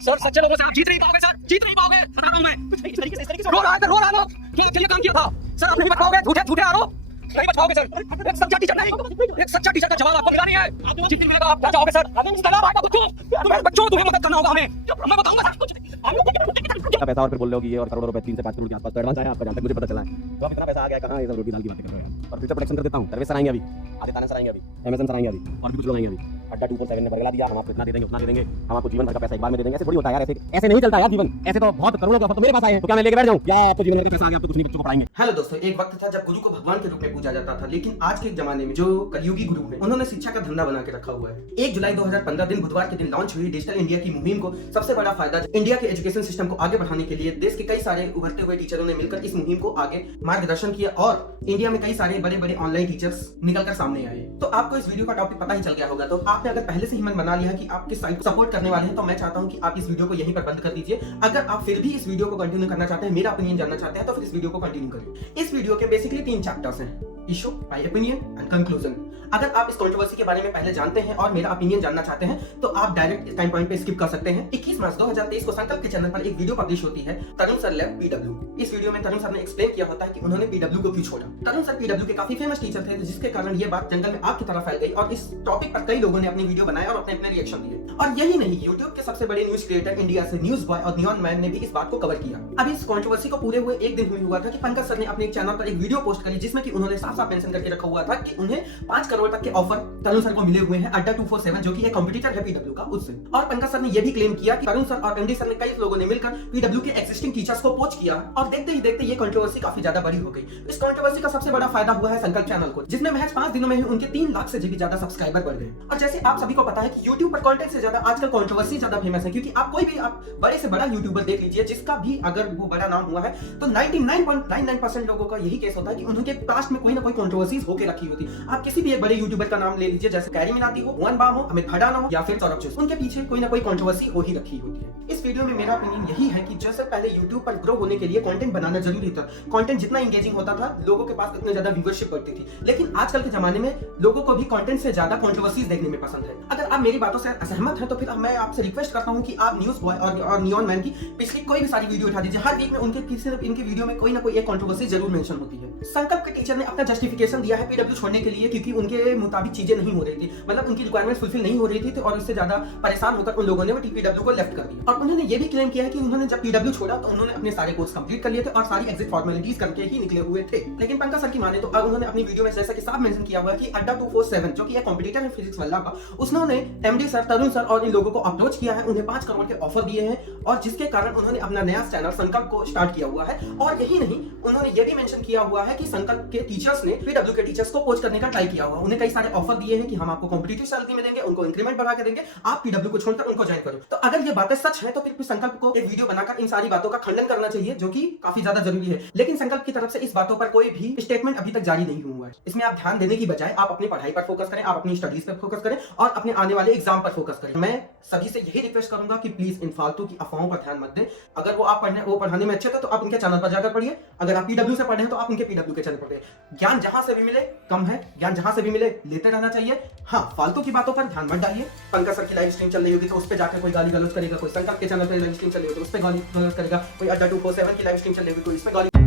Sir सच्चे लोगों से आप जीत नहीं पाओगे सर, जीत नहीं पाओगे, बता रहा हूं मैं। इस तरीके से रो रहा है, रो रहा है ना, क्यों अकेले काम किया था सर, आप नहीं बच पाओगे, झूठे झूठे आरोप नहीं बच पाओगे सर। एक सच्चा टीचर नहीं, एक सच्चा टीचर का जवाब आपको मिला नहीं है, आप जीत नहीं मिलेगा, आप क्या चाहोगे सर? बच्चों तुम्हें मदद करना होगा हमें, मैं बताऊंगा सब कुछ। पैसा और फिर बोल रहे हो कि ये और करोड़ों रुपए 3 से 5 करोड़ के आसपास तो एडवांस आया आपका, जहाँ तक मुझे पता चला है। तो अब इतना पैसा आ गया कहाँ, ये सब रोटी दाल की बातें कर रहे हो। और फ्यूचर प्रोडक्शन कर देता हूँ, सर्विस आएंगे अभी, आदित्य सर आएंगे अभी, एमेजन सर आएंगे अभी, और भी कुछ लोग आएंगे अभी। अड्डा 247 ने बरगला दिया, हम आपको इतना दे देंगे उतना दे देंगे, हम आपको जीवन भर का पैसा एक बार में दे देंगे। ऐसे थोड़ी होता है यार, ऐसे नहीं चलता यार जीवन, ऐसे तो बहुत करोड़ों का ऑफर तो मेरे पास आए हैं, तो क्या मैं लेके बैठ जाऊँ? या आपको जीवन भर का पैसा आ गया, आपको कुछ नहीं बच्चों को पढ़ाएंगे। हेलो दोस्तों, एक वक्त था जब गुरु को भगवान के रूप में पूजा जाता था, लेकिन आज के जमाने में जो कलयुगी गुरु हैं, उन्होंने शिक्षा का धंधा बना के रखा हुआ है। 1 जुलाई 2015 दिन बुधवार के दिन लॉन्च हुई डिजिटल इंडिया की मुहिम को सबसे बड़ा फायदा इंडिया के एजुकेशन सिस्टम को आगे बढ़ाने के लिए देश के कई सारे उभरते हुए टीचरों ने मिलकर इस मुहिम को आगे मार्गदर्शन किया और इंडिया में कई सारे बड़े बड़े ऑनलाइन टीचर्स निकलकर सामने आए। तो आपको इस वीडियो का टॉपिक पता ही चल गया होगा, तो आपने अगर पहले से ही मन बना लिया कि आप किस साइट को सपोर्ट करने वाले हैं, तो मैं चाहता हूं कि आप इस वीडियो को यहीं पर बंद कर दीजिए। अगर आप फिर भी इस वीडियो को कंटिन्यू करना चाहते हैं, मेरा ओपिनियन जानना चाहते हैं, तो फिर इस वीडियो को कंटिन्यू करिए। इस वीडियो के बेसिकली 3 चैप्टर्स हैं, issue, my opinion and conclusion. अगर आप इस कंट्रोवर्सी के बारे में पहले जानते हैं और मेरा ओपिनियन जानना चाहते हैं, तो आप डायरेक्ट इस टाइम पॉइंट पे स्किप कर सकते हैं। 21 मार्च 2023 को संकल्प के चैनल पर एक वीडियो पब्लिश होती है, तरुण सर लैब पीडब्ल्यू। इस वीडियो में तरुण सर ने एक्सप्लेन किया होता है कि उन्होंने पीडब्ल्यू को क्यों छोड़ा। तरुण सर पीडब्ल्यू के काफी फेमस टीचर थे, जिसके कारण ये बात जंगल में आग की तरह फैल गई और इस टॉपिक पर कई लोगों ने अपनी वीडियो बनाए और अपने अपने रिएक्शन दिए। और यही नहीं, यूट्यूब के सबसे बड़े न्यूज क्रिएटर इंडिया से न्यूज बॉय और नियॉन मैन ने भी इस बात को कवर किया। अब इस कंट्रोवर्सी को पूरे हुए एक दिन हुआ था कि पंकज सर ने अपने चैनल पर एक वीडियो पोस्ट करी, जिसमें कि उन्होंने साफ-साफ मेंशन करके रखा हुआ था कि उन्हें 5 करोड़ तक के ऑफर तरुण सर को मिले हुए हैं अड्डा 247, जो कि एक कॉम्पिटिटर है पीडब्ल्यू का, उससे। और पंकज सर ने यह भी क्लेम किया कि तरुण सर और एमडी सर ने कई लोगों ने मिलकर पीडब्ल्यू के एक्जिस्टिंग टीचर्स को पोच किया और देखते ही देखते ये कंट्रोवर्सी काफी ज्यादा बड़ी हो गई। इस कंट्रोवर्सी का सबसे बड़ा फायदा हुआ है संकल्प चैनल को, जिसमें महज 5 दिनों में ही उनके 3 लाख से भी ज्यादा सब्सक्राइबर बढ़ गए। और जैसे आप सभी को पता है कि YouTube पर कंटेंट से ज्यादा आजकल कंट्रोवर्सी ज्यादा फेमस है, क्योंकि आप कोई भी आप बड़े से बड़ा यूट्यूबर देख लीजिए, जिसका भी अगर वो बड़ा नाम हुआ है, तो 99.99% लोगों का यही केस होता है कि उनके पास्ट में कोई ना कोई कंट्रोवर्सीज होके रखी होती। आप किसी भी एक बड़े यूट्यूबर का नाम ले लीजिए, जैसे कैरी मिनाती हो, भुवन बाम हो, अमित भड़ाना हो या फिर सौरभ जोशी, उनके पीछे कोई ना कोई कंट्रोवर्सी हो ही रखी होती है। इस वीडियो में मेरा ओपिनियन यही है कि जैसे पहले YouTube पर ग्रो होने के लिए कंटेंट बनाना जरूरी था, कंटेंट जितना एंगेजिंग होता था, लोगों के पास उतनी ज्यादा व्यूअरशिप बढ़ती थी। लेकिन आजकल के जमाने में लोगों को भी कंटेंट से ज्यादा कंट्रोवर्सीज देखने में पसंद है। अगर आप मेरी बातों से असहमत हैं, तो फिर मैं आपसे रिक्वेस्ट करता हूं कि आप न्यूज बॉय और नियॉन मैन की पिछली कोई भी सारी वीडियो उठा दीजिए। हर वीक में उनके किसी न इनकी वीडियो में कोई ना कोई एक कंट्रोवर्सी जरूर मेंशन होती है। संकल्प के टीचर ने अपना जस्टिफिकेशन दिया है पीडब्ल्यू छोड़ने के लिए, क्योंकि उनके मुताबिक चीजें नहीं हो रही थी, मतलब उनकी रिक्वायरमेंट फुलफिल नहीं हो रही थी, और इससे ज्यादा परेशान होकर उन लोगों ने पीडब्ल्यू को लेफ्ट कर दिया। और उन्होंने ये भी क्लेम किया है कि उन्होंने जब पीडब्ल्यू छोड़ा तो उन्होंने अपने सारे कोर्स कंप्लीट कर लिए थे और सारी एग्जिट फॉर्मेलिटीज करके ही निकले हुए थे। लेकिन पंकज सर की माने तो उन्होंने अपनी वीडियो में जैसा कि साफ मेंशन किया हुआ है कि अड्डा 247, जो कि एक कॉम्पिटिटर है फिजिक्स वाला का, उसने एमडी सर, तरुण सर और इन लोगों को अप्रोच किया है, उन्हें 5 करोड़ के ऑफर दिए हैं, और जिसके कारण उन्होंने अपना नया चैनल संकल्प को स्टार्ट किया हुआ है। और यही नहीं, उन्होंने ये भी मेंशन किया हुआ है कि संकल्प के टीचर्स ने पीडब्ल्यू के टीचर्स को पोच करने का ट्राई किया हुआ, उन्हें कई सारे ऑफर दिए हैं कि हम आपको कॉम्पिटिटिव सैलरी में देंगे, उनको इंक्रीमेंट बढ़ा के देंगे, आप पीडब्ल्यू को छोड़कर उनको ज्वाइन करो। तो अगर ये बातें सच है, तो फिर संकल्प को एक वीडियो बनाकर इन सारी बातों का खंडन करना चाहिए, जो कि काफी ज्यादा जरूरी है। लेकिन संकल्प की तरफ से इस बातों पर कोई भी स्टेटमेंट अभी तक जारी नहीं हुआ है। इसमें आप ध्यान देने की बजाय आप अपनी पढ़ाई पर फोकस करें, आप अपनी स्टडीज पर फोकस करें और अपने आने वाले एग्जाम पर फोकस करें। मैं सभी से यही रिक्वेस्ट करूंगा कि प्लीज इन फालतू की अफवाहों पर ध्यान मत दें। अगर वो पढ़ाने में अच्छे थे, तो आप उनके चैनल पर जाकर पढ़िए। अगर आप पीडब्ल्यू से पढ़े हैं, तो आप उनके पीडब्ल्यू के चैनल पर पढ़िए। ज्ञान जहां से भी मिले कम है, ज्ञान जहां से भी मिले लेते रहना चाहिए। हाँ, फालतू की बातों पर ध्यान मत डालिए। पंकज सर की लाइव स्ट्रीम चल रही होगी तो उस पर जाकर कोई गाली गलौज करेगा, कोई संकल्प के चैनल पर लाइव स्ट्रीम चल रही होगी तो उस पर गाली गलौज करेगा, कोई अड्डा 247 की लाइव स्ट्रीम चल रही होगी तो इस पर गाली